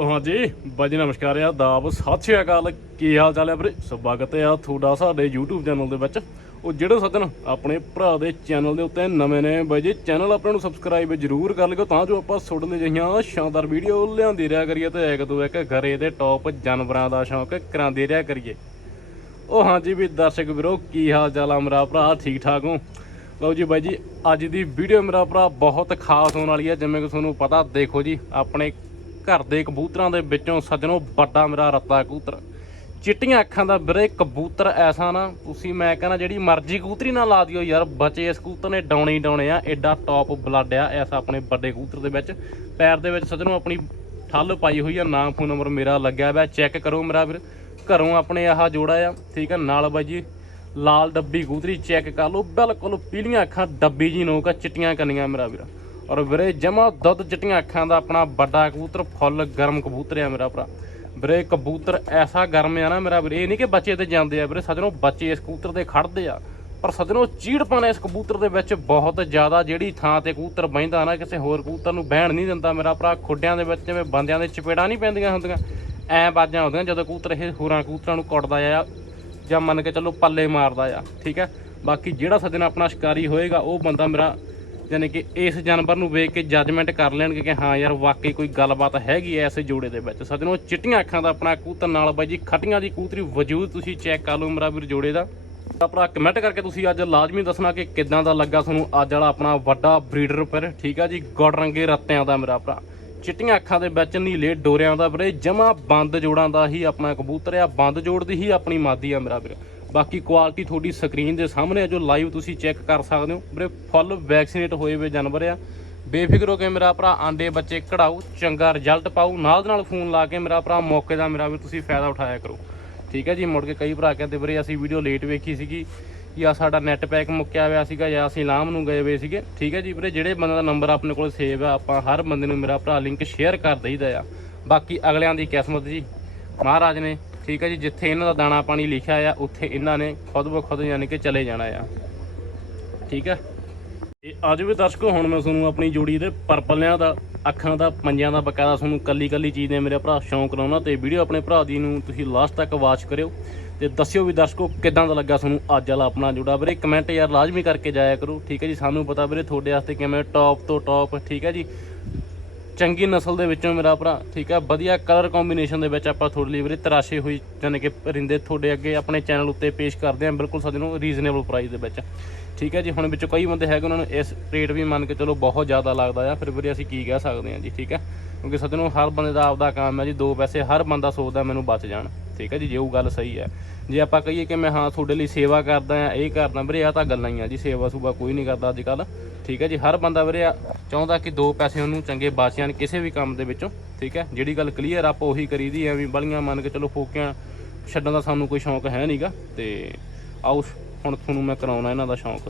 ਹਾਂਜੀ ਬਾਜੀ ਨਮਸਕਾਰ ਆ ਦਾਬ ਸਤਿ ਸ਼੍ਰੀ ਅਕਾਲ। ਕੀ ਹਾਲ ਚਾਲ ਹੈ ਵੀਰੇ? ਸਵਾਗਤ ਹੈ ਤੁਹਾਡਾ ਸਾਡੇ YouTube ਚੈਨਲ ਦੇ ਵਿੱਚ। ਉਹ ਜਿਹੜੇ ਸੱਜਣ ਆਪਣੇ ਭਰਾ ਦੇ ਚੈਨਲ ਦੇ ਉੱਤੇ ਨਵੇਂ ਨੇ, ਬਾਈ ਜੀ, ਚੈਨਲ ਆਪਣੇ ਨੂੰ ਸਬਸਕ੍ਰਾਈਬ ਜ਼ਰੂਰ ਕਰ ਲਿਓ ਤਾਂ ਜੋ ਆਪਾਂ ਸੁਣਨ ਜਿਹੀਆਂ ਸ਼ਾਨਦਾਰ ਵੀਡੀਓ ਲਿਆਉਂਦੇ ਰਿਹਾ ਕਰੀਏ ਤੇ ਇੱਕ ਦੋ ਇੱਕ ਘਰੇ ਦੇ ਟੌਪ ਜਾਨਵਰਾਂ ਦਾ ਸ਼ੌਂਕ ਕਰਾਉਂਦੇ ਰਿਹਾ ਕਰੀਏ। ਉਹ ਹਾਂਜੀ ਵੀ ਦਰਸ਼ਕ ਵੀਰੋ, ਕੀ ਹਾਲ ਚਾਲ ਆ ਮੇਰਾ ਭਰਾ? ਠੀਕ ਠਾਕ ਹੋ? ਲਓ ਜੀ ਬਾਈ ਜੀ, ਅੱਜ ਦੀ ਵੀਡੀਓ ਮੇਰਾ ਭਰਾ ਬਹੁਤ ਖਾਸ ਹੋਣ ਵਾਲੀ ਹੈ ਜਿਵੇਂ ਕਿ ਤੁਹਾਨੂੰ ਪਤਾ, ਦੇਖੋ ਜੀ, ਆਪਣੇ ਘਰ ਦੇ ਕਬੂਤਰਾਂ ਦੇ ਵਿੱਚੋਂ ਸੱਜਣੋ ਵੱਡਾ ਮੇਰਾ ਰੱਤਾ ਕਬੂਤਰ। ਚਿੱਟੀਆਂ ਅੱਖਾਂ ਦਾ ਵੀਰੇ ਕਬੂਤਰ ਐਸਾ ਨਾ, ਤੁਸੀਂ ਮੈਂ ਕਹਿੰਦਾ ਜਿਹੜੀ ਮਰਜ਼ੀ ਕਬੂਤਰੀ ਨਾ ਲਾ ਦਿਓ ਯਾਰ, ਬਚੇ ਇਸ ਕਬੂਤਰ ਨੇ ਡਾਉਣੇ ਹੀ ਡਾਉਣੇ ਆ ਐਡਾ ਟੌਪ ਬਲੱਡ ਆ ਐਸਾ ਆਪਣੇ ਵੱਡੇ ਕਬੂਤਰ ਦੇ ਵਿੱਚ। ਪੈਰ ਦੇ ਵਿੱਚ ਸੱਜਣੋ ਆਪਣੀ ਠੱਲ ਪਾਈ ਹੋਈ ਆ, ਨਾਮ ਫੋਨ ਨੰਬਰ ਮੇਰਾ ਲੱਗਿਆ ਹੋਇਆ ਚੈੱਕ ਕਰੋ ਮੇਰਾ ਵੀਰ। ਘਰੋਂ ਆਪਣੇ ਆਹ ਜੋੜਾ ਆ, ਠੀਕ ਆ, ਨਾਲ ਬਾਈ ਜੀ ਲਾਲ ਡੱਬੀ ਕਬੂਤਰੀ ਚੈੱਕ ਕਰ ਲਓ, ਬਿਲਕੁਲ ਪੀਲੀਆਂ ਅੱਖਾਂ, ਡੱਬੀ ਜੀ ਨੋਕ ਚਿੱਟੀਆਂ ਕੰਨੀਆਂ ਮੇਰਾ ਵੀਰ। ਔਰ ਵੀਰੇ ਜਮਾ ਦੁੱਧ ਚਿੱਟੀਆਂ ਅੱਖਾਂ ਦਾ ਆਪਣਾ ਵੱਡਾ ਕਬੂਤਰ, ਫੁੱਲ ਗਰਮ ਕਬੂਤਰ ਆ ਮੇਰਾ ਭਰਾ। ਵੀਰੇ ਕਬੂਤਰ ਐਸਾ ਗਰਮ ਆ ਨਾ ਮੇਰਾ ਵੀਰੇ, ਇਹ ਨਹੀਂ ਕਿ ਬੱਚੇ ਤੇ ਜਾਂਦੇ ਆ ਵੀਰੇ, ਸੱਜਣੋ ਬੱਚੇ ਇਸ ਕਬੂਤਰ ਤੇ ਖੜਦੇ ਆ। ਪਰ ਸੱਜਣੋ ਚੀੜਪਨ ਇਸ ਕਬੂਤਰ ਦੇ ਵਿੱਚ ਬਹੁਤ ਜ਼ਿਆਦਾ, ਜਿਹੜੀ ਥਾਂ ਤੇ ਕਬੂਤਰ ਬਹਿੰਦਾ ਨਾ, ਕਿਸੇ ਹੋਰ ਕਬੂਤਰ ਨੂੰ ਬਹਿਣ ਨਹੀਂ ਦਿੰਦਾ ਮੇਰਾ ਭਰਾ। ਖੁੱਡਿਆਂ ਦੇ ਵਿੱਚ ਜਿਵੇਂ ਬੰਦਿਆਂ ਦੇ ਚਪੇੜਾਂ ਨਹੀਂ ਪੈਂਦੀਆਂ ਹੁੰਦੀਆਂ, ਐ ਬਾਜਾਂ ਹੁੰਦੀਆਂ ਜਦੋਂ ਕਬੂਤਰ ਇਹ ਹੋਰਾਂ ਕਬੂਤਰਾਂ ਨੂੰ ਕੁੱਟਦਾ ਆ ਜਾਂ ਮੰਨ ਕੇ ਚੱਲੋ ਪੱਲੇ ਮਾਰਦਾ ਆ, ਠੀਕ ਹੈ ਬਾਕੀ ਜਿਹੜਾ ਸੱਜਣ ਆਪਣਾ ਸ਼ਿਕਾਰੀ ਹੋਏਗਾ, ਉਹ ਬੰਦਾ ਮੇਰਾ ਯਾਨੀ ਕਿ ਇਸ ਜਾਨਵਰ ਨੂੰ ਵੇਖ ਕੇ ਜੱਜਮੈਂਟ ਕਰ ਲੈਣਗੇ ਕਿ ਹਾਂ ਯਾਰ ਵਾਕਈ ਕੋਈ ਗੱਲਬਾਤ ਹੈਗੀ ਐ ਇਸ ਜੋੜੇ ਦੇ ਵਿੱਚ। ਸੱਜਣੋ, ਚਿੱਟੀਆਂ ਅੱਖਾਂ ਦਾ ਆਪਣਾ ਕਬੂਤਰ ਨਾਲ ਬਾਈ ਜੀ, ਖੱਟੀਆਂ ਦੀ ਕੂਤਰੀ ਵਜੂਦ ਤੁਸੀਂ ਚੈੱਕ ਕਰ ਲਓ ਮੇਰਾ ਵੀਰ ਜੋੜੇ ਦਾ। ਆਪਣਾ ਕਮੈਂਟ ਕਰਕੇ ਤੁਸੀਂ ਅੱਜ ਲਾਜ਼ਮੀ ਦੱਸਣਾ ਕਿ ਕਿੱਦਾਂ ਦਾ ਲੱਗਾ ਤੁਹਾਨੂੰ ਅੱਜ ਵਾਲਾ ਆਪਣਾ ਵੱਡਾ ਬਰੀਡਰ ਪਰ ਠੀਕ ਆ ਜੀ ਗੁੜ ਰੰਗੇ ਰੱਤਿਆਂ ਦਾ ਮੇਰਾ ਭਰਾ। ਚਿੱਟੀਆਂ ਅੱਖਾਂ ਦੇ ਵਿੱਚ ਨੀਲੇ ਡੋਰਿਆਂ ਦਾ ਵੀਰੇ, ਜਮਾ ਬੰਦ ਜੋੜਾਂ ਦਾ ਹੀ ਆਪਣਾ ਕਬੂਤਰ ਆ, ਬੰਦ ਜੋੜ ਦੀ ਹੀ ਆਪਣੀ ਮਾਦੀ ਆ ਮੇਰਾ ਵੀਰ। ਬਾਕੀ ਕੁਆਲਿਟੀ ਤੁਹਾਡੀ ਸਕਰੀਨ ਦੇ ਸਾਹਮਣੇ ਆ, ਜੋ ਲਾਈਵ ਤੁਸੀਂ ਚੈੱਕ ਕਰ ਸਕਦੇ ਹੋ। ਵੀਰੇ ਫੁੱਲ ਵੈਕਸੀਨੇਟ ਹੋਏ ਹੋਏ ਜਾਨਵਰ ਆ। ਬੇਫਿਕਰ ਹੋ ਕੇ ਮੇਰਾ ਭਰਾ, ਆਂਡੇ ਬੱਚੇ ਕਢਾਓ, ਚੰਗਾ ਰਿਜ਼ਲਟ ਪਾਓ। ਨਾਲ ਦੇ ਨਾਲ ਫੋਨ ਲਾ ਕੇ ਮੇਰਾ ਭਰਾ, ਮੌਕੇ ਦਾ ਮੇਰਾ ਵੀ ਤੁਸੀਂ ਫਾਇਦਾ ਉਠਾਇਆ ਕਰੋ। ਠੀਕ ਹੈ ਜੀ, ਮੁੜ ਕੇ ਕਈ ਭਰਾ ਕਹਿੰਦੇ, ਵੀਰੇ, ਅਸੀਂ ਵੀਡੀਓ ਲੇਟ ਵੇਖੀ ਸੀਗੀ, ਜਾਂ ਸਾਡਾ ਨੈਟ ਪੈਕ ਮੁੱਕਿਆ ਹੋਇਆ ਸੀਗਾ, ਜਾਂ ਅਸੀਂ ਲਾਮ ਨੂੰ ਗਏ ਹੋਏ ਸੀਗੇ। ਠੀਕ ਹੈ ਜੀ, ਵੀਰੇ, ਜਿਹੜੇ ਬੰਦੇ ਦਾ ਨੰਬਰ ਆਪਣੇ ਕੋਲ ਸੇਵ ਆ, ਆਪਾਂ ਹਰ ਬੰਦੇ ਨੂੰ ਮੇਰਾ ਭਰਾ ਲਿੰਕ ਸ਼ੇਅਰ ਕਰ ਦਈਦਾ ਆ। ਬਾਕੀ ਅਗਲਿਆਂ ਦੀ ਕਿਸਮਤ ਜੀ, ਮਹਾਰਾਜ ਨੇ ਠੀਕ ਹੈ ਜੀ, ਜਿੱਥੇ ਇਹਨਾਂ ਦਾ ਦਾਣਾ ਪਾਣੀ ਲਿਖਿਆ ਆ, ਉੱਥੇ ਇਹਨਾਂ ਨੇ ਖੁਦ ਬ ਖੁਦ ਯਾਨੀ ਕਿ ਚਲੇ ਜਾਣਾ ਆ। ਠੀਕ ਹੈ? ਇਹ ਅੱਜ ਵੀ ਦਰਸ਼ਕੋ, ਹੁਣ ਮੈਂ ਤੁਹਾਨੂੰ ਆਪਣੀ ਜੋੜੀ ਦੇ ਪਰਪਲਿਆਂ ਦਾ, ਅੱਖਾਂ ਦਾ ਪੰਜਾਂ ਦਾ ਬਕਾਇਦਾ ਤੁਹਾਨੂੰ ਕੱਲੀ ਕੱਲੀ ਚੀਜ਼ ਦੇ ਮੇਰੇ ਭਰਾ ਸ਼ੌਂਕ ਲਾਉਣਾ ਤੇ ਵੀਡੀਓ ਆਪਣੇ ਭਰਾ ਦੀ ਨੂੰ ਤੁਸੀਂ ਲਾਸਟ ਤੱਕ ਵਾਚ ਕਰਿਓ। ਤੇ ਦੱਸਿਓ ਵੀ ਦਰਸ਼ਕੋ, ਕਿਦਾਂ ਦਾ ਲੱਗਾ ਤੁਹਾਨੂੰ ਅੱਜ ਵਾਲਾ ਆਪਣਾ ਜੋੜਾ ਵੀਰੇ? ਕਮੈਂਟ ਯਾਰ ਲਾਜ਼ਮੀ ਕਰਕੇ ਜਾਇਆ ਕਰੋ, ਠੀਕ ਹੈ ਜੀ? ਸਾਨੂੰ ਪਤਾ ਵੀਰੇ ਤੁਹਾਡੇ ਵਾਸਤੇ ਕਿਵੇਂ ਟੌਪ ਤੋਂ ਟੌਪ ਠੀਕ ਹੈ ਜੀ? ਚੰਗੀ ਨਸਲ ਦੇ ਵਿੱਚੋਂ ਮੇਰਾ ਭਰਾ, ਠੀਕ ਹੈ ਵਧੀਆ ਕਲਰ ਕੰਬੀਨੇਸ਼ਨ ਦੇ ਵਿੱਚ ਆਪਾਂ ਤੁਹਾਡੇ ਲਈ ਵੀਰੇ ਤਰਾਸ਼ੇ ਹੋਈ ਜਾਨੀ ਕਿ ਰਿੰਦੇ ਤੁਹਾਡੇ ਅੱਗੇ ਆਪਣੇ ਚੈਨਲ ਉੱਤੇ ਪੇਸ਼ ਕਰਦੇ ਹਾਂ ਬਿਲਕੁਲ ਸਾਡੇ ਨੂੰ ਰੀਜ਼ਨੇਬਲ ਪ੍ਰਾਈਸ ਦੇ ਵਿੱਚ। ਠੀਕ ਹੈ ਜੀ, ਹੁਣ ਵਿੱਚੋਂ ਕਈ ਬੰਦੇ ਹੈਗੇ ਉਹਨਾਂ ਨੂੰ ਇਸ ਰੇਟ ਵੀ ਮੰਨ ਕੇ ਚਲੋ ਬਹੁਤ ਜ਼ਿਆਦਾ ਲੱਗਦਾ ਆ, ਫਿਰ ਵੀਰੇ ਅਸੀਂ ਕੀ ਕਹਿ ਸਕਦੇ ਹਾਂ ਜੀ, ਠੀਕ ਹੈ ਕਿਉਂਕਿ ਸਾਡੇ ਨੂੰ ਹਰ ਬੰਦੇ ਦਾ ਆਪਦਾ ਕੰਮ ਹੈ ਜੀ, ਦੋ ਪੈਸੇ ਹਰ ਬੰਦਾ ਸੋਚਦਾ ਮੈਨੂੰ ਬਚ ਜਾਣ। ਠੀਕ ਹੈ ਜੀ, ਜੇ ਉਹ ਗੱਲ ਸਹੀ ਹੈ। ਜੇ ਆਪਾਂ ਕਹੀਏ ਕਿ ਮੈਂ ਹਾਂ ਤੁਹਾਡੇ ਲਈ ਸੇਵਾ ਕਰਦਾ ਆ ਇਹ ਕਰਦਾ, ਵੀਰੇ ਆ ਤਾਂ ਗੱਲਾਂ ਹੀ ਆ ਜੀ, ਸੇਵਾ ਸੁਭਾ ਕੋਈ ਨਹੀਂ ਕਰਦਾ ਅੱਜ ਕੱਲ ਠੀਕ ਹੈ ਜੀ, ਹਰ ਬੰਦਾ ਵੀਰੇ ਚਾਹੁੰਦਾ ਕਿ ਦੋ ਪੈਸੇ ਉਹਨੂੰ ਚੰਗੇ ਬਚ ਜਾਣ ਕਿਸੇ ਵੀ ਕੰਮ ਦੇ ਵਿੱਚੋਂ, ਠੀਕ ਹੈ, ਜਿਹੜੀ ਗੱਲ ਕਲੀਅਰ ਆਪਾਂ ਉਹੀ ਕਰੀਦੀ ਐ ਵੀ ਬਲੀਆਂ ਮੰਨ ਕੇ ਚਲੋ ਫੋਕਿਆਂ ਛੱਡਣ ਦਾ ਸਾਨੂੰ ਕੋਈ ਸ਼ੌਂਕ ਹੈ ਨਹੀਂਗਾ ਤੇ ਆਓ ਹੁਣ ਤੁਹਾਨੂੰ ਮੈਂ ਕਰਾਉਣਾ ਇਹਨਾਂ ਦਾ ਸ਼ੌਂਕ।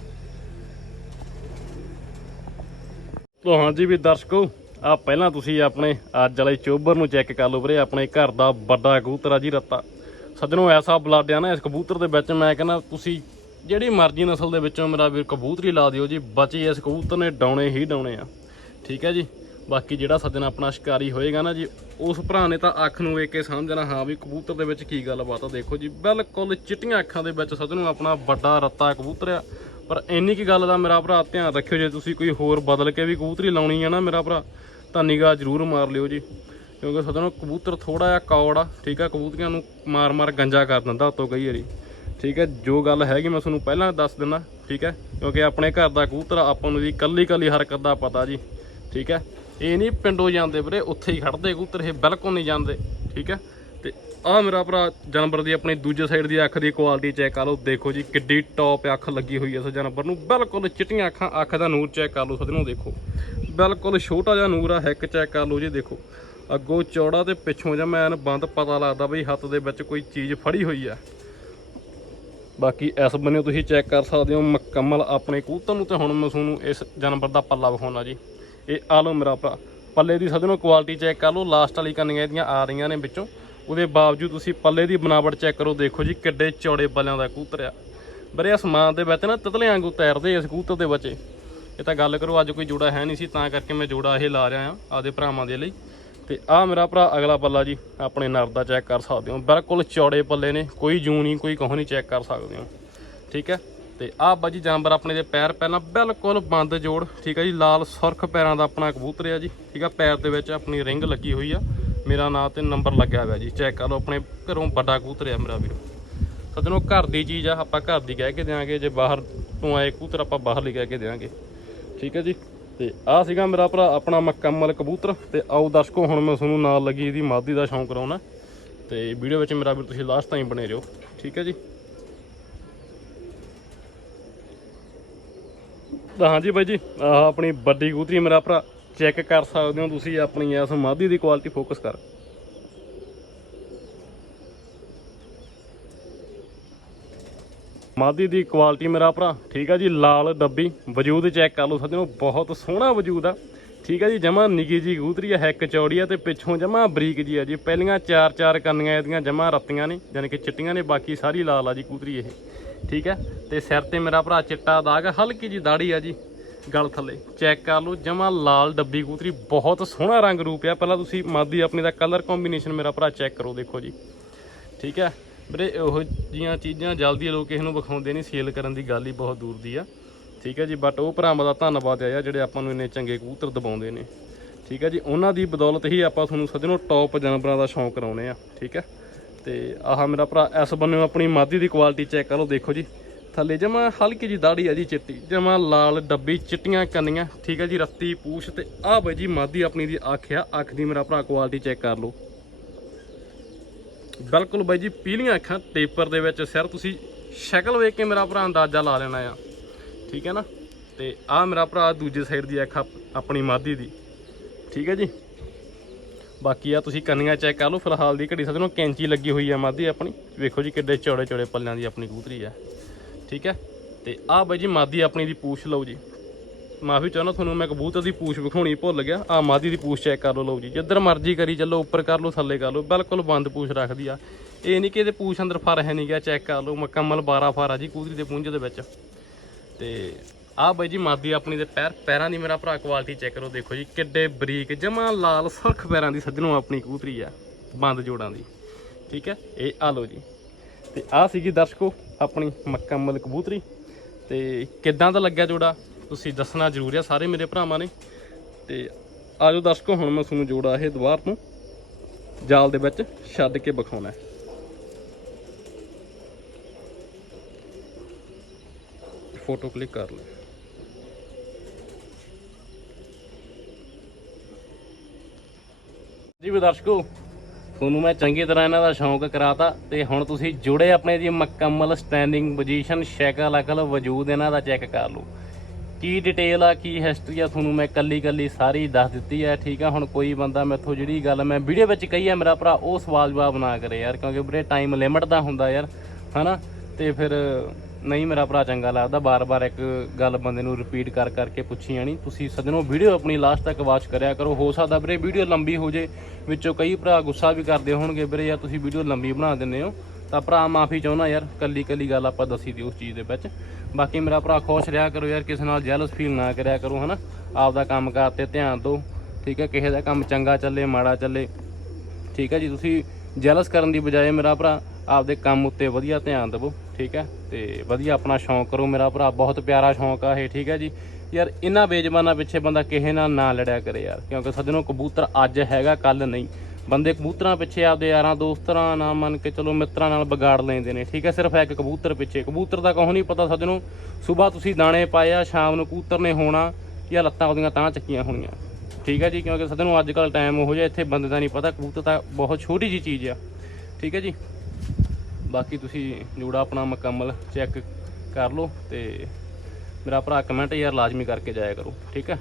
ਤੋ ਹਾਂਜੀ ਵੀ ਦਰਸ਼ਕੋ ਆ ਪਹਿਲਾਂ ਤੁਸੀਂ ਆਪਣੇ ਅੱਜ ਵਾਲੇ ਚੋਬਰ ਨੂੰ ਚੈੱਕ ਕਰ ਲਓ ਵੀਰੇ, ਆਪਣੇ ਘਰ ਦਾ ਵੱਡਾ ਕਬੂਤਰ ਆ ਜੀ ਰੱਤਾ। ਸੱਜਣੋ, ਐਸਾ ਬਲੱਡ ਆ ਨਾ, ਇਸ ਕਬੂਤਰ ਦੇ ਵਿੱਚ ਮੈਂ ਕਹਿੰਦਾ, ਤੁਸੀਂ ਜਿਹੜੀ ਮਰਜ਼ੀ ਨਸਲ ਦੇ ਵਿੱਚੋਂ ਮੇਰਾ ਵੀਰ ਕਬੂਤਰੀ ਲਾ ਦਿਓ ਜੀ, ਬਚੇ ਇਸ ਕਬੂਤਰ ਨੇ ਡਾਉਣੇ ਹੀ ਡਾਉਣੇ ਆ। ਠੀਕ ਹੈ ਜੀ? ਬਾਕੀ ਜਿਹੜਾ ਸੱਜਣ ਆਪਣਾ ਸ਼ਿਕਾਰੀ ਹੋਏਗਾ ਨਾ ਜੀ, ਉਸ ਭਰਾ ਨੇ ਤਾਂ ਅੱਖ ਨੂੰ ਵੇਖ ਕੇ ਸਮਝਣਾ, ਹਾਂ ਵੀ ਕਬੂਤਰ ਦੇ ਵਿੱਚ ਕੀ ਗੱਲਬਾਤ ਆ, ਦੇਖੋ ਜੀ, ਬਿਲਕੁਲ ਚਿੱਟੀਆਂ ਅੱਖਾਂ ਦੇ ਵਿੱਚ ਸੱਜਣੋ ਆਪਣਾ ਵੱਡਾ ਰੱਤਾ ਕਬੂਤਰ ਆ। ਪਰ ਇੰਨੀ ਕੀ ਗੱਲ ਦਾ ਮੇਰਾ ਭਰਾ ਧਿਆਨ ਰੱਖਿਓ, ਜੇ ਤੁਸੀਂ ਕੋਈ ਹੋਰ ਬਦਲ ਕੇ ਵੀ ਕਬੂਤਰੀ ਲਾਉਣੀ ਆ ਨਾ ਮੇਰਾ ਭਰਾ ਤਾਂ ਨਿਗਾਹ ਜ਼ਰੂਰ ਮਾਰ ਲਿਓ ਜੀ। ਕਿਉਂਕਿ ਸਦਨੋਂ ਕਬੂਤਰ ਥੋੜਾ ਜਿਹਾ ਕੌੜ ਆ, ਠੀਕ ਆ? ਕਬੂਤਰੀਆਂ ਨੂੰ ਮਾਰ-ਮਾਰ ਗੰਜਾ ਕਰ ਦਿੰਦਾ ਉਤੋਂ ਕਈ ਵਾਰੀ। ਠੀਕ ਹੈ ਜੋ ਗੱਲ ਹੈਗੀ ਮੈਂ ਤੁਹਾਨੂੰ ਪਹਿਲਾਂ ਦੱਸ ਦਿੰਦਾ, ਠੀਕ ਹੈ ਕਿਉਂਕਿ ਆਪਣੇ ਘਰ ਦਾ ਕਬੂਤਰ ਆਪਾਂ ਨੂੰ ਜੀ ਕੱਲੀ ਕੱਲੀ ਹਰਕਤ ਦਾ ਪਤਾ ਜੀ, ਠੀਕ ਹੈ ਇਹ ਨਹੀਂ ਪਿੰਡੋਂ ਜਾਂਦੇ ਵੀਰੇ, ਉੱਥੇ ਹੀ ਖੜਦੇ ਕਬੂਤਰ, ਇਹ ਬਿਲਕੁਲ ਨਹੀਂ ਜਾਂਦੇ, ਠੀਕ ਹੈ ਤੇ ਆਹ ਮੇਰਾ ਭਰਾ ਜਾਨਵਰ ਦੀ ਆਪਣੀ ਦੂਜੇ ਸਾਈਡ ਦੀ ਅੱਖ ਦੀ ਕੁਆਲਿਟੀ ਚੈੱਕ ਕਰ ਲਓ, ਦੇਖੋ ਜੀ ਕਿੱਡੀ ਟੌਪ ਅੱਖ ਲੱਗੀ ਹੋਈ ਹੈ ਇਸ ਜਾਨਵਰ ਨੂੰ। ਬਿਲਕੁਲ ਚਿੱਟੀਆਂ ਅੱਖਾਂ, ਅੱਖ ਦਾ ਨੂਰ ਚੈੱਕ ਕਰ ਲਓ ਸੱਜਣੋ, ਦੇਖੋ। ਬਿਲਕੁਲ ਛੋਟਾ ਜਿਹਾ ਨੂਰ ਆ ਹੈਕ ਚੈੱਕ ਕਰ ਲਓ ਜੀ, ਦੇਖੋ। ਅੱਗੋਂ ਚੌੜਾ ਤੇ ਪਿੱਛੋਂ ਜਾਂ ਮੈਨ ਬੰਦ ਪਤਾ ਲੱਗਦਾ ਬਈ ਹੱਥ ਦੇ ਵਿੱਚ ਕੋਈ ਚੀਜ਼ ਫੜੀ ਹੋਈ ਆ। ਬਾਕੀ ਇਸ ਬੰਨੇ ਤੁਸੀਂ ਚੈੱਕ ਕਰ ਸਕਦੇ ਹੋ, ਮੁਕੰਮਲ ਆਪਣੇ ਕੂਤਰ ਨੂੰ ਤੇ ਹੁਣ ਮੈਂ ਤੁਹਾਨੂੰ ਇਸ ਜਾਨਵਰ ਦਾ ਪੱਲਾ ਵਿਖਾਉਣਾ ਜੀ। ਇਹ ਆ ਲਓ ਮੇਰਾ ਭਰਾ, ਪੱਲੇ ਦੀ ਸਦਨੋਂ ਕੁਆਲਿਟੀ ਚੈੱਕ ਕਰ ਲਓ ਲਾਸਟ ਵਾਲੀ ਕੰਨੀਆਂ ਇਹਦੀਆਂ ਆ ਰਹੀਆਂ ਨੇ ਵਿੱਚੋਂ। ਉਹਦੇ ਬਾਵਜੂਦ ਤੁਸੀਂ ਪੱਲੇ ਦੀ ਬਣਾਵਟ ਚੈੱਕ ਕਰੋ, ਦੇਖੋ ਜੀ ਕਿੱਡੇ ਚੌੜੇ ਪੱਲਿਆਂ ਦਾ ਕਬੂਤਰ ਆ। ਬਰੇ ਅਸਮਾਨ ਦੇ ਵਿੱਚ ਨਾ ਤਤਲਿਆਂ ਵਾਂਗੂ ਤੈਰਦੇ ਇਸ ਕੂਤਰ ਦੇ ਬੱਚੇ ਇਹ ਤਾਂ ਗੱਲ ਕਰੋ, ਅੱਜ ਕੋਈ ਜੋੜਾ ਹੈ ਨਹੀਂ ਸੀ, ਤਾਂ ਕਰਕੇ ਮੈਂ ਜੋੜਾ ਇਹ ਲਾ ਰਿਹਾ ਆ ਆਦੇ ਭਰਾਵਾਂ ਦੇ ਲਈ। ਤੇ ਆ ਮੇਰਾ ਭਰਾ ਅਗਲਾ ਪੱਲਾ ਜੀ, ਆਪਣੇ ਨਰ ਦਾ ਚੈੱਕ ਕਰ ਸਕਦੇ ਹੋ। ਬਿਲਕੁਲ ਚੌੜੇ ਪੱਲੇ ਨੇ, ਕੋਈ ਜੂ ਨਹੀਂ, ਕੋਈ ਕੋਹ ਨਹੀਂ ਚੈੱਕ ਕਰ ਸਕਦੇ ਹੋ। ਠੀਕ ਹੈ? ਤੇ ਆ ਬਾਜੀ ਜਾਨਵਰ ਆਪਣੇ ਦੇ ਪੈਰ ਪਹਿਲਾਂ ਬਿਲਕੁਲ ਬੰਦ ਜੋੜ, ਠੀਕ ਹੈ ਜੀ? ਲਾਲ ਸੁਰਖ ਪੈਰਾਂ ਦਾ ਆਪਣਾ ਕਬੂਤਰ ਆ ਜੀ, ਠੀਕ ਆ ਪੈਰ ਦੇ ਵਿੱਚ ਆਪਣੀ ਰਿੰਗ ਲੱਗੀ ਹੋਈ ਆ। ਮੇਰਾ ਨਾਂ ਤੇ ਨੰਬਰ ਲੱਗਿਆ ਹੋਇਆ ਜੀ। ਚੈੱਕ ਕਰ ਲਓ, ਆਪਣੇ ਘਰੋਂ ਵੱਡਾ ਕਬੂਤਰ ਆ ਮੇਰਾ ਵੀਰ। ਸੱਜਣੋ, ਘਰ ਦੀ ਚੀਜ਼ ਆ, ਆਪਾਂ ਘਰ ਦੀ ਕਹਿ ਕੇ ਦਿਆਂਗੇ। ਜੇ ਬਾਹਰ ਤੋਂ ਆਏ ਕਬੂਤਰ, ਆਪਾਂ ਬਾਹਰ ਲਈ ਕਹਿ ਕੇ ਦਿਆਂਗੇ। ਠੀਕ ਹੈ ਜੀ। ਤੇ ਆ ਸੀਗਾ ਮੇਰਾ ਭਰਾ, ਆਪਣਾ ਮੁਕੰਮਲ ਕਬੂਤਰ। ਤੇ ਆਓ ਦਰਸ਼ਕੋ, ਹੁਣ ਮੈਂ ਤੁਹਾਨੂੰ ਨਾਲ ਲੱਗੀ ਇਹਦੀ ਮਾਦੀ ਦਾ ਸ਼ੌਂਕ ਕਰਾਉਣਾ। ਤੇ ਵੀਡੀਓ ਵਿੱਚ ਮੇਰਾ ਵੀ ਤੁਸੀਂ ਲਾਸਟ ਟਾਈਮ ਬਣੇ ਰਹੋ। ਠੀਕ ਹੈ ਜੀ। ਤਾਂ ਹਾਂਜੀ ਬਾਈ ਜੀ, ਆਹ ਆਪਣੀ ਵੱਡੀ ਕਬੂਤਰੀ ਮੇਰਾ ਭਰਾ। ਚੈੱਕ ਕਰ ਸਕਦੇ ਹੋ ਤੁਸੀਂ ਆਪਣੀ ਇਸ ਮਾਦੀ ਦੀ ਕੁਆਲਿਟੀ ਫੋਕਸ ਕਰ। ਮਾਦੀ ਦੀ ਕੁਆਲਿਟੀ ਮੇਰਾ ਭਰਾ, ਠੀਕ ਆ ਜੀ, ਲਾਲ ਡੱਬੀ, ਵਜੂਦ ਚੈੱਕ ਕਰ ਲਓ ਸੱਜਣੋ ਬਹੁਤ ਸੋਹਣਾ ਵਜੂਦ ਆ। ਠੀਕ ਆ ਜੀ, ਜਮਾ ਨਿੱਕੀ ਜੀ ਕਬੂਤਰੀ ਆ ਹੈਕ ਚੌੜੀ ਆ ਤੇ ਪਿੱਛੋਂ ਜਮਾ ਬਰੀਕ ਜੀ ਆ ਜੀ। ਪਹਿਲੀਆਂ ਚਾਰ ਚਾਰ ਕੰਨੀਆਂ ਇਹਦੀਆਂ ਜਮਾ ਰੱਤੀਆਂ ਨੇ ਯਾਨੀ ਕਿ ਚਿੱਟੀਆਂ ਨੇ, ਬਾਕੀ ਸਾਰੀ ਲਾਲ ਆ ਜੀ ਕਬੂਤਰੀ ਇਹ। ਠੀਕ ਹੈ ਤੇ ਸਿਰ ਤੇ ਮੇਰਾ ਭਰਾ ਚਿੱਟਾ ਦਾਗ, ਹਲਕੀ ਜੀ ਦਾੜੀ ਆ ਜੀ, ਗਲ ਥੱਲੇ। ਚੈੱਕ ਕਰ ਲਓ, ਜਮਾ ਲਾਲ ਡੱਬੀ ਕਬੂਤਰੀ, ਬਹੁਤ ਸੋਹਣਾ ਰੰਗ ਰੂਪ ਆ। ਪਹਿਲਾਂ ਤੁਸੀਂ ਮਾਦੀ ਆਪਣੀ ਦਾ ਕਲਰ ਕੰਬੀਨੇਸ਼ਨ ਮੇਰਾ ਭਰਾ ਚੈੱਕ ਕਰੋ, ਦੇਖੋ ਜੀ। ਠੀਕ ਹੈ ਵੀਰੇ ਉਹ ਜੀਆਂ ਚੀਜ਼ਾਂ ਜਲਦੀ ਲੋਕ ਕਿਸੇ ਨੂੰ ਵਿਖਾਉਂਦੇ ਨਹੀਂ ਸੇਲ ਕਰਨ ਦੀ ਗੱਲ ਹੀ ਬਹੁਤ ਦੂਰ ਦੀ ਆ। ਠੀਕ ਹੈ ਜੀ ਬਟ ਉਹ ਭਰਾਵਾਂ ਦਾ ਧੰਨਵਾਦ ਆ ਜਿਹੜੇ ਆਪਾਂ ਨੂੰ ਇੰਨੇ ਚੰਗੇ ਕਬੂਤਰ ਦਬਾਉਂਦੇ ਨੇ। ਠੀਕ ਹੈ ਜੀ, ਉਹਨਾਂ ਦੀ ਬਦੌਲਤ ਹੀ ਆਪਾਂ ਤੁਹਾਨੂੰ ਸੱਜਣੋ ਟੌਪ ਜਾਨਵਰਾਂ ਦਾ ਸ਼ੌਂਕ ਕਰਾਉਨੇ ਆ, ਠੀਕ ਹੈ। ਤੇ ਆਹ ਮੇਰਾ ਭਰਾ, ਇਸ ਬੰਨੇ ਆਪਣੀ ਮਾਦੀ ਦੀ ਕੁਆਲਿਟੀ ਚੈੱਕ ਕਰੋ, ਦੇਖੋ ਜੀ। ਥੱਲੇ ਜਮਾ ਹਲਕੀ ਜੀ ਦਾੜੀ ਆ ਜੀ, ਚਿੱਟੀ। ਜਮਾ ਲਾਲ ਡੱਬੀ, ਚਿੱਟੀਆਂ ਕੰਨੀਆਂ। ਠੀਕ ਹੈ ਜੀ, ਰੱਤੀ ਪੂਛ ਤੇ ਆਹ ਬਈ ਜੀ, ਮਾਦੀ ਆਪਣੀ ਦੀ ਅੱਖ ਆ, ਅੱਖ ਦੀ ਮੇਰਾ ਭਰਾ ਕੁਆਲਿਟੀ ਚੈੱਕ ਕਰ ਲਓ। ਬਿਲਕੁਲ ਬਾਈ ਜੀ, ਪੀਲੀਆਂ ਅੱਖਾਂ, ਟੇਪਰ ਦੇ ਵਿੱਚ ਸਿਰ, ਤੁਸੀਂ ਸ਼ਕਲ ਵੇਖ ਕੇ ਮੇਰਾ ਭਰਾ ਅੰਦਾਜ਼ਾ ਲਾ ਲੈਣਾ ਆ। ਠੀਕ ਹੈ ਨਾ? ਤੇ ਆਹ ਮੇਰਾ ਭਰਾ ਦੂਜੇ ਸਾਈਡ ਦੀ ਅੱਖ ਆਪਣੀ ਮਾਦੀ ਦੀ। ਠੀਕ ਹੈ ਜੀ? ਬਾਕੀ ਆ ਤੁਸੀਂ ਕੰਨੀਆਂ ਚੈੱਕ ਕਰ ਲਓ, ਫਿਲਹਾਲ ਦੀ ਘੜੀ ਸੱਜਣੋ ਕੈਂਚੀ ਲੱਗੀ ਹੋਈ ਆ ਮਾਦੀ ਆਪਣੀ। ਵੇਖੋ ਜੀ ਕਿੱਡੇ ਚੌੜੇ ਚੌੜੇ ਪੱਲਿਆਂ ਦੀ ਆਪਣੀ ਕਬੂਤਰੀ ਆ। ਠੀਕ ਹੈ? ਤੇ ਆਹ ਬਾਈ ਜੀ, ਮਾਦੀ ਆਪਣੀ ਦੀ ਪੂਛ ਲਓ ਜੀ। ਮਾਫੀ ਚਾਹੁੰਦਾ, ਤੁਹਾਨੂੰ ਮੈਂ ਕਬੂਤਰ ਦੀ ਪੂਛ ਵਿਖਾਉਣੀ ਭੁੱਲ ਗਿਆ। ਆ ਮਾਦੀ ਦੀ ਪੂਛ ਚੈੱਕ ਕਰ ਲਓ ਲਓ ਜੀ। ਜਿੱਧਰ ਮਰਜ਼ੀ ਕਰੀ ਚੱਲੋ, ਉੱਪਰ ਕਰ ਲਓ, ਥੱਲੇ ਕਰ ਲਓ। ਬਿਲਕੁਲ ਬੰਦ ਪੂਛ ਰੱਖਦੀ ਆ। ਇਹ ਨਹੀਂ ਕਿ ਇਹਦੇ ਪੂਛ ਅੰਦਰ ਫਰ ਹੈ ਨਹੀਂ ਗਿਆ ਚੈੱਕ ਕਰ ਲਓ। ਮੁਕੰਮਲ 12 ਫਰ ਆ ਜੀ ਕਬੂਤਰੀ ਦੇ ਪੁੰਜ ਦੇ ਵਿੱਚ। ਤੇ ਆਹ ਬਾਈ ਜੀ, ਮਾਦੀ ਆਪਣੀ ਦੇ ਪੈਰ, ਪੈਰਾਂ ਦੀ ਮੇਰਾ ਭਰਾ ਕੁਆਲਿਟੀ ਚੈੱਕ ਕਰੋ। ਦੇਖੋ ਜੀ, ਕਿੱਡੇ ਬਰੀਕ, ਜਮਾ ਲਾਲ, ਸੁਰਖ ਪੈਰਾਂ ਦੀ ਸੱਜਣੋਂ ਆਪਣੀ ਕਬੂਤਰੀ ਆ, ਬੰਦ ਜੋੜਾਂ ਦੀ। ਠੀਕ ਹੈ? ਇਹ ਆ ਲਓ ਜੀ। ਤੇ ਆਹ ਸੀਗੀ ਦਰਸ਼ਕੋ, ਆਪਣੀ ਮੁਕੰਮਲ ਕਬੂਤਰੀ। ਤੇ ਕਿੱਦਾਂ ਦਾ ਲੱਗਿਆ ਜੋੜਾ? ਤੁਸੀਂ ਦੱਸਣਾ ਜ਼ਰੂਰ ਆ, ਸਾਰੇ ਮੇਰੇ ਭਰਾਵਾਂ ਨੇ। ਤੇ ਆਜੋ ਦਰਸ਼ਕੋ, ਹੁਣ ਮੈਂ ਤੁਹਾਨੂੰ ਜੋੜਾ ਇਹ ਦੁਬਾਰ ਨੂੰ ਜਾਲ ਦੇ ਵਿੱਚ ਛੱਡ ਕੇ ਵਿਖਾਉਣਾ। ਫੋਟੋ ਕਲਿੱਕ ਕਰ ਲਓ। ਜੀ ਵੀ ਦਰਸ਼ਕੋ, ਤੁਹਾਨੂੰ ਮੈਂ ਚੰਗੀ ਤਰ੍ਹਾਂ ਇਹਨਾਂ ਦਾ ਸ਼ੌਂਕ ਕਰਾਤਾ ਤੇ ਹੁਣ ਤੁਸੀਂ ਜੁੜੇ ਆਪਣੇ ਦੀ ਮੁਕੰਮਲ ਸਟੈਂਡਿੰਗ ਪੋਜੀਸ਼ਨ ਸ਼ੈਕਲ ਅਕਲ ਵਜੂਦ ਇਹਨਾਂ ਦਾ ਚੈੱਕ ਕਰ ਲਓ। ਕੀ ਡਿਟੇਲ ਆ, ਕੀ ਹਿਸਟਰੀ ਆ, ਤੁਹਾਨੂੰ ਮੈਂ ਕੱਲੀ ਕੱਲੀ ਸਾਰੀ ਦੱਸ ਦਿੱਤੀ ਹੈ ਠੀਕ ਆ? ਹੁਣ ਕੋਈ ਬੰਦਾ ਮੈਥੋਂ ਜਿਹੜੀ ਗੱਲ ਮੈਂ ਵੀਡੀਓ ਵਿੱਚ ਕਹੀ ਆ, ਮੇਰਾ ਭਰਾ ਉਹ ਸਵਾਲ ਜਵਾਬ ਨਾ ਕਰੇ ਯਾਰ, ਕਿਉਂਕਿ ਵੀਰੇ ਟਾਈਮ ਲਿਮਟ ਦਾ ਹੁੰਦਾ ਯਾਰ, ਹਨਾ? ਤੇ ਫਿਰ ਨਹੀਂ, ਮੇਰਾ ਭਰਾ ਚੰਗਾ ਲੱਗਦਾ, ਬਾਰ-ਬਾਰ ਇੱਕ ਗੱਲ ਬੰਦੇ ਨੂੰ ਰਿਪੀਟ ਕਰ ਕਰਕੇ ਪੁੱਛੀ ਜਾਣੀ ਤੁਸੀਂ ਸੱਜਣੋ ਵੀਡੀਓ ਆਪਣੀ ਲਾਸਟ ਤੱਕ ਵਾਚ ਕਰਿਆ ਕਰੋ, ਹੋ ਸਕਦਾ ਵੀਰੇ ਵੀਡੀਓ ਲੰਬੀ ਹੋ ਜੇ, ਵਿੱਚੋਂ ਕਈ ਭਰਾ ਗੁੱਸਾ ਵੀ ਕਰਦੇ ਹੋਣਗੇ ਵੀਰੇ ਯਾਰ ਤੁਸੀਂ ਵੀਡੀਓ ਲੰਬੀ ਬਣਾ ਦਿੰਦੇ ਹੋ। ਤਾਂ ਭਰਾ ਮਾਫੀ ਚਾਹੁੰਦਾ ਯਾਰ ਕੱਲੀ ਕੱਲੀ ਗੱਲ ਆਪਾਂ ਦੱਸੀ ਦੀ ਉਸ ਚੀਜ਼ ਦੇ ਵਿੱਚ। ਬਾਕੀ ਮੇਰਾ ਭਰਾ ਖੁਸ਼ ਰਿਹਾ ਕਰੋ ਯਾਰ, ਕਿਸੇ ਨਾਲ ਜੈਲਸ ਫੀਲ ਨਾ ਕਰਿਆ ਕਰੋ, ਹਨਾ? ਆਪਦਾ ਕੰਮ ਕਾਰ ਤੇ ਧਿਆਨ ਦਿਓ, ਠੀਕ ਹੈ? ਕਿਸੇ ਦਾ ਕੰਮ ਚੰਗਾ ਚੱਲੇ, ਮਾੜਾ ਚੱਲੇ, ਠੀਕ ਹੈ ਜੀ? ਤੁਸੀਂ ਜੈਲਸ ਕਰਨ ਦੀ ਬਜਾਏ ਮੇਰਾ ਭਰਾ ਆਪਦੇ ਕੰਮ ਉੱਤੇ ਵਧੀਆ ਧਿਆਨ ਦਿਵੋ, ਠੀਕ ਹੈ? ਤੇ ਵਧੀਆ ਆਪਣਾ ਸ਼ੌਂਕ ਕਰੋ ਮੇਰਾ ਭਰਾ, ਬਹੁਤ ਪਿਆਰਾ ਸ਼ੌਂਕ ਆ ਇਹ, ਠੀਕ ਹੈ ਜੀ? ਯਾਰ ਇਹਨਾਂ ਬੇਜ਼ਬਾਨਾਂ ਪਿੱਛੇ ਬੰਦਾ ਕਿਸੇ ਨਾਲ ਨਾ ਲੜਿਆ ਕਰੇ ਯਾਰ, ਕਿਉਂਕਿ ਸੱਜਣੋ ਕਬੂਤਰ ਅੱਜ ਹੈਗਾ ਕੱਲ ਨਹੀਂ। ਬੰਦੇ ਕਬੂਤਰਾਂ ਪਿੱਛੇ ਆਪਦੇ ਯਾਰਾਂ ਦੋਸਤਾਂ ਨਾਲ ਮੰਨ ਕੇ ਚਲੋ ਮਿੱਤਰਾਂ ਨਾਲ ਵਿਗਾੜ ਲੈਂਦੇ ਨੇ। ਠੀਕ ਹੈ, ਸਿਰਫ ਇੱਕ ਕਬੂਤਰ ਪਿੱਛੇ। ਕਬੂਤਰ ਦਾ ਕਹੋ ਨਹੀਂ ਪਤਾ ਸੱਜਣੋ, ਸਵੇਰ ਤੁਸੀਂ ਦਾਣੇ ਪਾਏ ਆ, ਸ਼ਾਮ ਨੂੰ ਕਬੂਤਰ ਨੇ ਹੋਣਾ ਜਾਂ ਲੱਤਾਂ ਉਹਦੀਆਂ ਤਾਂ ਚੱਕੀਆਂ ਹੋਣੀਆਂ। ਠੀਕ ਹੈ ਜੀ, ਕਿਉਂਕਿ ਸੱਜਣੋ ਅੱਜ ਕੱਲ ਟਾਈਮ ਹੋ ਜਿਹਾ ਇੱਥੇ ਬੰਦੇ ਦਾ ਨਹੀਂ ਪਤਾ, ਕਬੂਤਰ ਤਾਂ ਬਹੁਤ ਛੋਟੀ ਜੀ ਚੀਜ਼ ਆ। ਠੀਕ ਹੈ ਜੀ? ਬਾਕੀ ਤੁਸੀਂ ਜੋੜਾ ਆਪਣਾ ਮੁਕੰਮਲ ਚੈੱਕ ਕਰ ਲਓ ਤੇ ਮੇਰਾ ਭਰਾ ਕਮੈਂਟ ਯਾਰ ਲਾਜ਼ਮੀ ਕਰਕੇ ਜਾਇਆ ਕਰੋ। ਠੀਕ ਹੈ?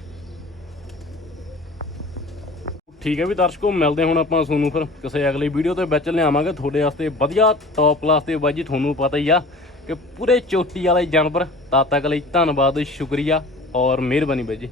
ਠੀਕ ਹੈ ਵੀ ਦਰਸ਼ਕੋ, ਮਿਲਦੇ ਹੁਣ ਆਪਾਂ ਤੁਹਾਨੂੰ ਫਿਰ ਕਿਸੇ ਅਗਲੀ ਵੀਡੀਓ ਤੇ ਵਿੱਚ ਲਿਆਵਾਂਗੇ। ਤੁਹਾਡੇ ਵਾਸਤੇ ਵਧੀਆ ਟੌਪ ਕਲਾਸ 'ਤੇ ਬਾਈ ਜੀ, ਤੁਹਾਨੂੰ ਪਤਾ ਹੀ ਆ ਕਿ ਪੂਰੇ ਚੋਟੀ ਵਾਲੇ ਜਾਨਵਰ ਤਦ ਤੱਕ ਲਈ ਧੰਨਵਾਦ, ਸ਼ੁਕਰੀਆ ਔਰ ਮਿਹਰਬਾਨੀ ਬਾਈ ਜੀ।